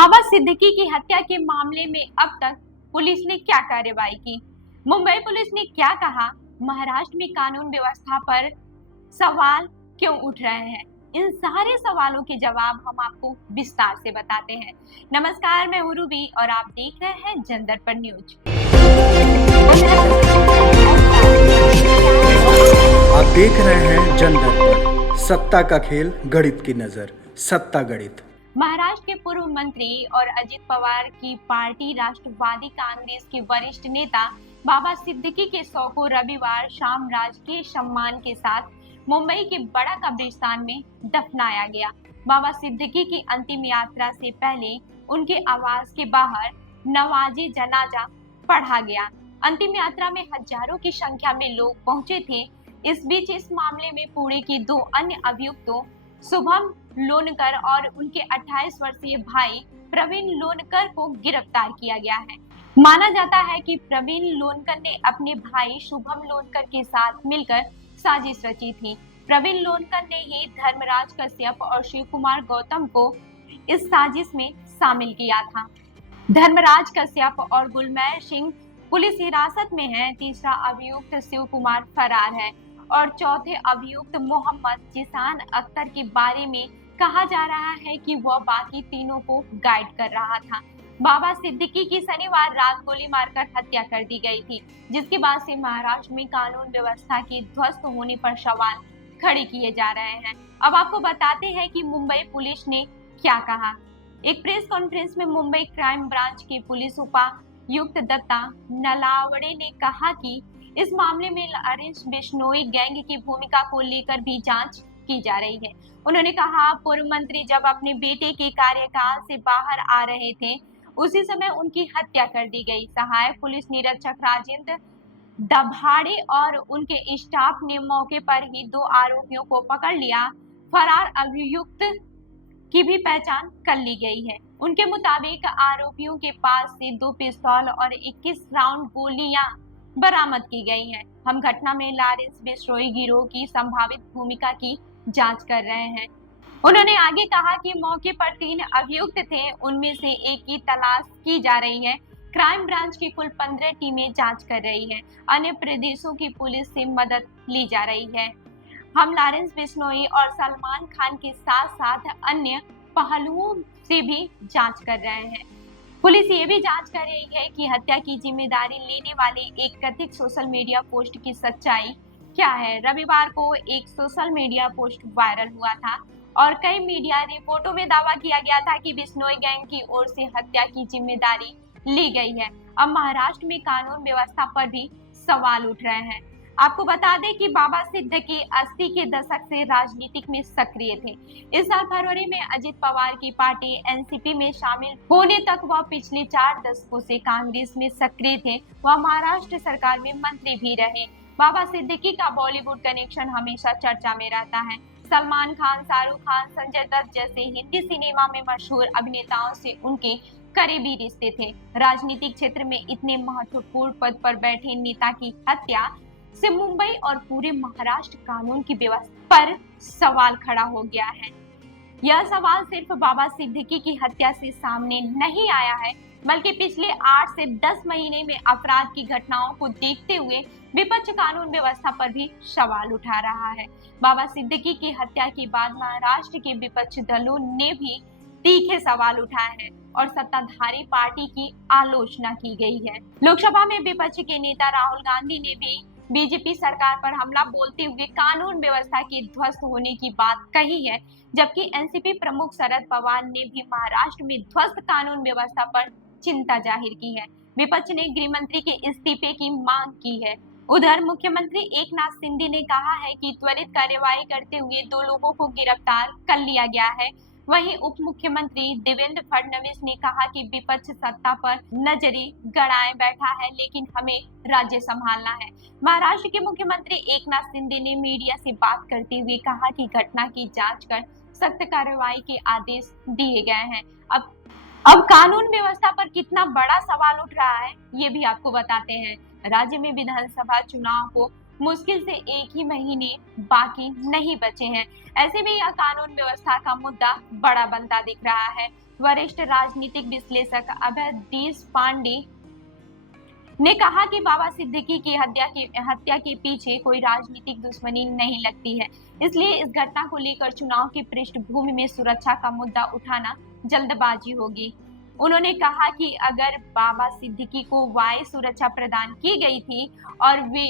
बाबा सिद्दीकी की हत्या के मामले में अब तक पुलिस ने क्या कार्रवाई की? मुंबई पुलिस ने क्या कहा? महाराष्ट्र में कानून व्यवस्था पर सवाल क्यों उठ रहे हैं? इन सारे सवालों के जवाब हम आपको विस्तार से बताते हैं। नमस्कार, मैं हूं रूबी और आप देख रहे हैं जनदर्पण न्यूज। आप देख रहे हैं जनदर्पण, सत्ता का खेल, गणित की नजर, सत्ता गणित। महाराष्ट्र के पूर्व मंत्री और अजित पवार की पार्टी राष्ट्रवादी कांग्रेस के वरिष्ठ नेता बाबा सिद्दीकी के शव को रविवार शाम राजकीय सम्मान के साथ मुंबई के बड़ा कब्रिस्तान में दफनाया गया। बाबा सिद्दीकी की अंतिम यात्रा से पहले उनके आवास के बाहर नवाजे जनाजा पढ़ा गया। अंतिम यात्रा में हजारों की संख्या में लोग पहुंचे थे। इस बीच इस मामले में पुणे के दो अन्य अभियुक्तों शुभम लोनकर और उनके 28 वर्षीय भाई प्रवीण लोनकर को गिरफ्तार किया गया है। माना जाता है कि प्रवीण लोनकर ने अपने भाई शुभम लोनकर के साथ मिलकर साजिश रची थी। प्रवीण लोनकर ने ही धर्मराज कश्यप और शिव कुमार गौतम को इस साजिश में शामिल किया था। धर्मराज कश्यप और गुलमैर सिंह पुलिस हिरासत में हैं। तीसरा अभियुक्त शिव कुमार फरार है और चौथे अभियुक्त मोहम्मद जिसान अख्तर के बारे में कहा जा रहा है कि वह बाकी तीनों को गाइड कर रहा था। बाबा सिद्दीकी की शनिवार रात गोली मारकर हत्या कर दी गई थी, जिसके बाद से महाराष्ट्र में कानून व्यवस्था के ध्वस्त होने पर सवाल खड़े किए जा रहे हैं। अब आपको बताते हैं कि मुंबई पुलिस ने क्या कहा। एक प्रेस कॉन्फ्रेंस में मुंबई क्राइम ब्रांच के पुलिस उपायुक्त दत्ता नलावड़े ने कहा कि इस मामले में लॉरेंस बिश्नोई गैंग की भूमिका को लेकर भी जांच की जा रही है। उन्होंने कहा, पूर्व मंत्री जब अपने बेटे के कार्यकाल से बाहर आ रहे थे, उसी समय उनकी हत्या कर दी गई। सहायक पुलिस निरीक्षक राजेंद्र दभाड़े और उनके स्टाफ ने मौके पर ही दो आरोपियों को पकड़ लिया। फरार अभियुक्त की भी पहचान कर ली गई है। उनके मुताबिक आरोपियों के पास से 2 पिस्तौल और 21 राउंड गोलियां बरामद की गई हैं। हम घटना में लॉरेंस बिश्नोई गिरोह की संभावित भूमिका की जांच कर रहे हैं। उन्होंने आगे कहा कि मौके पर 3 अभियुक्त थे, उनमें से एक की तलाश की जा रही है। क्राइम ब्रांच की कुल 15 टीमें जांच कर रही है। अन्य प्रदेशों की पुलिस से मदद ली जा रही है। हम लॉरेंस बिश्नोई और सलमान खान के साथ साथ अन्य पहलुओं से भी जांच कर रहे हैं। पुलिस ये भी जांच कर रही है कि हत्या की जिम्मेदारी लेने वाले एक कथित सोशल मीडिया पोस्ट की सच्चाई क्या है। रविवार को एक सोशल मीडिया पोस्ट वायरल हुआ था और कई मीडिया रिपोर्टों में दावा किया गया था कि बिश्नोई गैंग की ओर से हत्या की जिम्मेदारी ली गई है। अब महाराष्ट्र में कानून व्यवस्था पर भी सवाल उठ रहे हैं। आपको बता दें कि बाबा सिद्दीकी 80 के दशक से राजनीतिक में सक्रिय थे। इस साल फरवरी में अजित पवार की पार्टी एनसीपी में शामिल होने तक वह पिछले 4 दशकों से कांग्रेस में सक्रिय थे। वह महाराष्ट्र सरकार में मंत्री भी रहे। बाबा सिद्दीकी का बॉलीवुड कनेक्शन हमेशा चर्चा में रहता है। सलमान खान, शाहरुख खान, संजय दत्त जैसे हिंदी सिनेमा में मशहूर अभिनेताओं से उनके करीबी रिश्ते थे। राजनीतिक क्षेत्र में इतने महत्वपूर्ण पद पर बैठे नेता की हत्या से मुंबई और पूरे महाराष्ट्र कानून की व्यवस्था पर सवाल खड़ा हो गया है। यह सवाल सिर्फ बाबा सिद्दीकी की हत्या से सामने नहीं आया है, बल्कि पिछले 8 से 10 महीने में अपराध की घटनाओं को देखते हुए विपक्ष कानून व्यवस्था पर भी सवाल उठा रहा है। बाबा सिद्दीकी की हत्या के बाद महाराष्ट्र के विपक्ष दलों ने भी तीखे सवाल उठाए हैं और सत्ताधारी पार्टी की आलोचना की गई है। लोकसभा में विपक्ष के नेता राहुल गांधी ने भी बीजेपी सरकार पर हमला बोलते हुए कानून व्यवस्था के ध्वस्त होने की बात कही है, जबकि एनसीपी प्रमुख शरद पवार ने भी महाराष्ट्र में ध्वस्त कानून व्यवस्था पर चिंता जाहिर की है। विपक्ष ने गृह मंत्री के इस्तीफे की मांग की है। उधर मुख्यमंत्री एकनाथ शिंदे ने कहा है कि त्वरित कार्यवाही करते हुए 2 लोगों को गिरफ्तार कर लिया गया है। वहीं उप मुख्यमंत्री देवेंद्र फडणवीस ने कहा कि विपक्ष सत्ता पर नजरी गड़ाए बैठा है, लेकिन हमें राज्य संभालना है। महाराष्ट्र के मुख्यमंत्री एकनाथ शिंदे ने मीडिया से बात करते हुए कहा कि घटना की जांच कर सख्त कार्रवाई के आदेश दिए गए हैं। अब कानून व्यवस्था पर कितना बड़ा सवाल उठ रहा है, ये भी आपको बताते हैं। राज्य में विधानसभा चुनाव को मुश्किल से 1 ही महीने बाकी नहीं बचे हैं। ऐसे में यह कानून व्यवस्था का मुद्दा बड़ा बनता दिख रहा है। वरिष्ठ राजनीतिक विश्लेषक अभयदीश पांडे ने कहा कि बाबा सिद्दीकी की हत्या के पीछे कोई राजनीतिक दुश्मनी नहीं लगती है, इसलिए इस घटना को लेकर चुनाव की पृष्ठभूमि में सुरक्षा का मुद्दा उठाना जल्दबाजी होगी। उन्होंने कहा कि अगर बाबा सिद्दीकी को वायु सुरक्षा प्रदान की गई थी और वे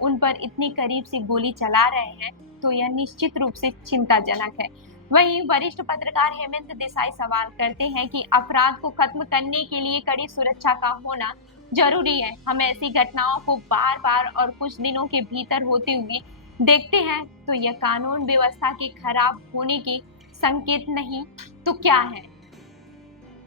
उन पर इतनी करीब से गोली चला रहे हैं, तो यह निश्चित रूप से चिंताजनक है। वहीं वरिष्ठ पत्रकार हेमंत देसाई सवाल करते हैं कि अपराध को खत्म करने के लिए कड़ी सुरक्षा का होना जरूरी है। हम ऐसी घटनाओं को बार बार और कुछ दिनों के भीतर होते हुए देखते हैं, तो यह कानून व्यवस्था के खराब होने के संकेत नहीं तो क्या है।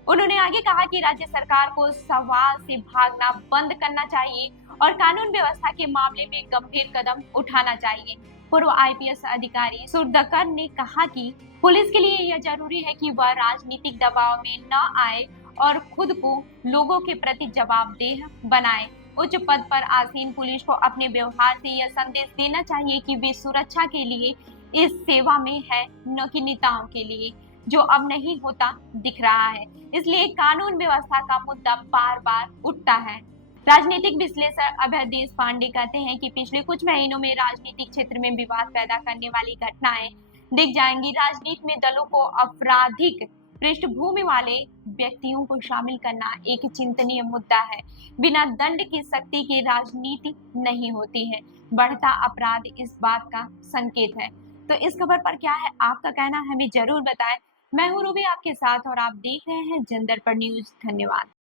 उन्होंने आगे कहा कि राज्य सरकार को सवाल से भागना बंद करना चाहिए और कानून व्यवस्था के मामले में गंभीर कदम उठाना चाहिए। पूर्व आईपीएस अधिकारी सुरदकर ने कहा कि पुलिस के लिए यह जरूरी है कि वह राजनीतिक दबाव में न आए और खुद को लोगों के प्रति जवाबदेह बनाए। उच्च पद पर आसीन पुलिस को अपने व्यवहार से यह संदेश देना चाहिए कि वे सुरक्षा के लिए इस सेवा में है, न कि नेताओं के लिए, जो अब नहीं होता दिख रहा है। इसलिए कानून व्यवस्था का मुद्दा बार बार उठता है। राजनीतिक विश्लेषक अभयदीश पांडे कहते हैं कि पिछले कुछ महीनों में राजनीतिक क्षेत्र में विवाद पैदा करने वाली घटनाएं दिख जाएंगी। राजनीति में दलों को आपराधिक पृष्ठभूमि वाले व्यक्तियों को शामिल करना एक चिंतनीय मुद्दा है। बिना दंड की सख्ती की राजनीति नहीं होती है। बढ़ता अपराध इस बात का संकेत है। तो इस खबर पर क्या है आपका कहना, हमें जरूर बताएं। मैं हूं रूबी आपके साथ और आप देख रहे हैं जनदर्पण न्यूज। धन्यवाद।